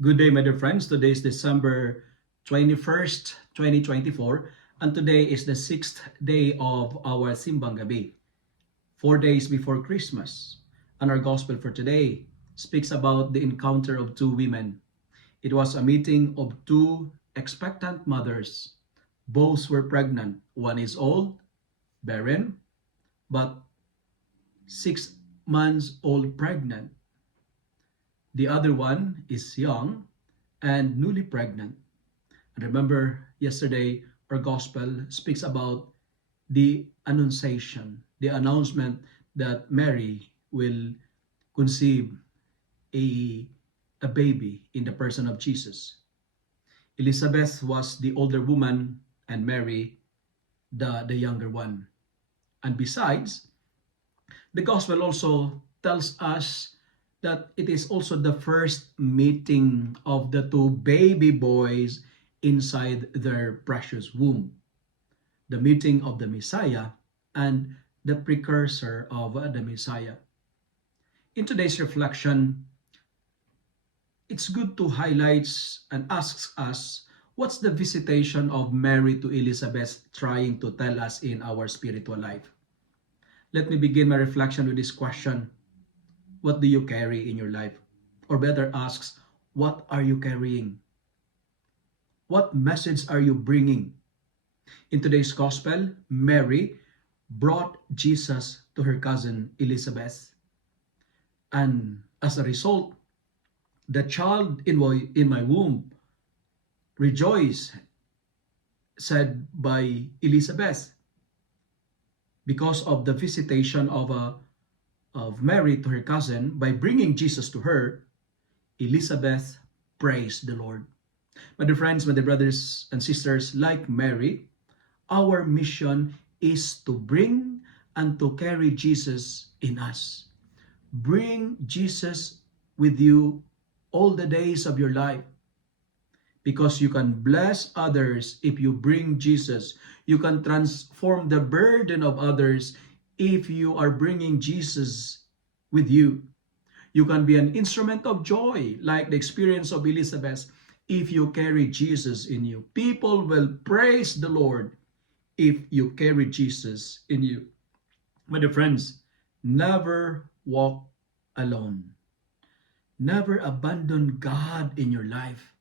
Good day, my dear friends. Today is December 21st, 2024, and today is the sixth day of our Simbang Gabi, 4 days before Christmas. And our gospel for today speaks about the encounter of two women. It was a meeting of two expectant mothers. Both were pregnant. One is old, barren, but 6 months old pregnant. The other one is young and newly pregnant. And remember, yesterday, our gospel speaks about the annunciation, the announcement that Mary will conceive a, a baby in the person of Jesus. Elizabeth was the older woman and Mary the younger one. And besides, the gospel also tells us that it is also the first meeting of the two baby boys inside their precious womb. The meeting of the Messiah and the precursor of the Messiah. In today's reflection, it's good to highlight and ask us what's the visitation of Mary to Elizabeth trying to tell us in our spiritual life. Let me begin my reflection with this question. What do you carry in your life? Or better asks, what are you carrying? What message are you bringing? In today's gospel, Mary brought Jesus to her cousin Elizabeth. And as a result, the child in my womb rejoice, said by Elizabeth, because of the visitation of Mary to her cousin. By bringing Jesus to her, Elizabeth praised the Lord. My dear friends, my dear brothers and sisters, like Mary, our mission is to bring and to carry Jesus in us. Bring Jesus with you all the days of your life, because you can bless others if you bring Jesus. You can transform the burden of others if you are bringing Jesus with you. You can be an instrument of joy, like the experience of Elizabeth, if you carry Jesus in you. People will praise the Lord if you carry Jesus in you. My dear friends, never walk alone. Never abandon God in your life.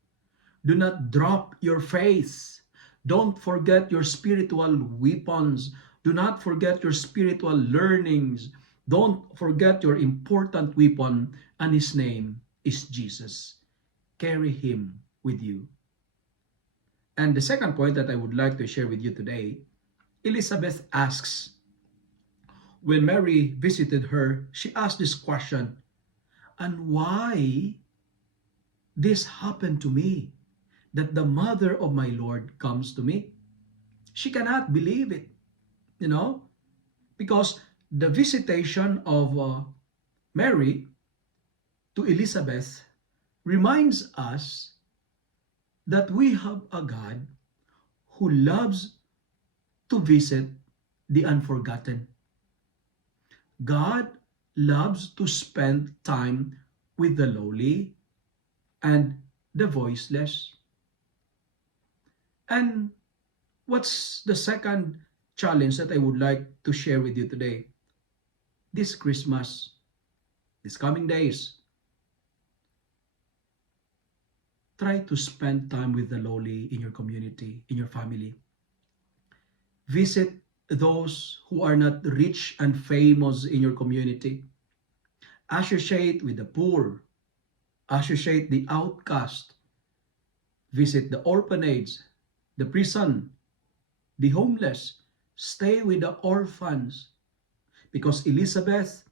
Do not drop your faith. Don't forget your spiritual weapons. Do not forget your spiritual learnings. Don't forget your important weapon, and his name is Jesus. Carry him with you. And the second point that I would like to share with you today, Elizabeth asks, when Mary visited her, she asked this question, and why this happened to me, that the mother of my Lord comes to me? She cannot believe it, because the visitation of Mary to Elizabeth reminds us that we have a God who loves to visit the unforgotten. God loves to spend time with the lowly and the voiceless. And what's the second challenge that I would like to share with you today? This Christmas, these coming days, try to spend time with the lowly in your community, in your family. Visit those who are not rich and famous in your community. Associate with the poor. Associate the outcast. Visit the orphanage, the prison, the homeless. Stay with the orphans, because Elizabeth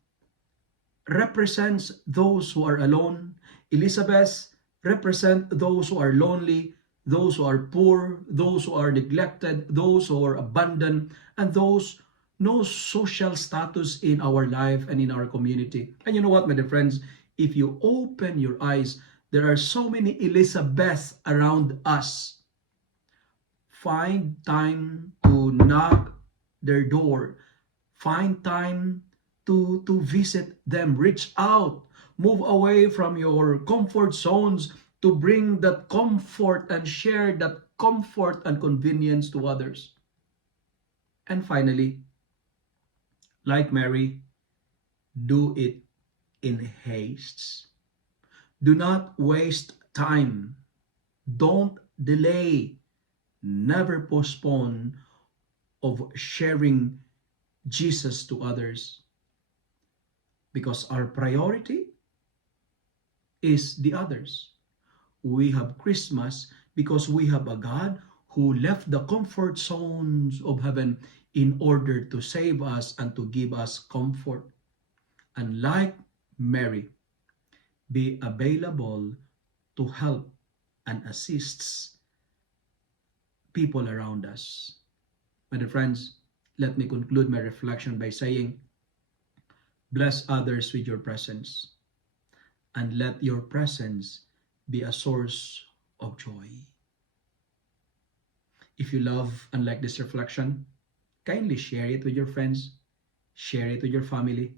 represents those who are alone. Elizabeth represents those who are lonely, those who are poor, those who are neglected, those who are abandoned, and those no social status in our life and in our community. And you know what, my dear friends? If you open your eyes, there are so many Elizabeths around us. Find time to knock their door. Find time to visit them. Reach out. Move away from your comfort zones to bring that comfort and share that comfort and convenience to others. And finally, like Mary, do it in haste. Do not waste time. Don't delay. Never postpone of sharing Jesus to others, because our priority is the others. We have Christmas because we have a God who left the comfort zones of heaven in order to save us and to give us comfort. And like Mary, be available to help and assist people around us. My dear friends, let me conclude my reflection by saying, bless others with your presence, and let your presence be a source of joy. If you love and like this reflection, kindly share it with your friends, share it with your family,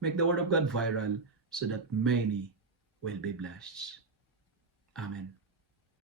make the Word of God viral so that many will be blessed. Amen.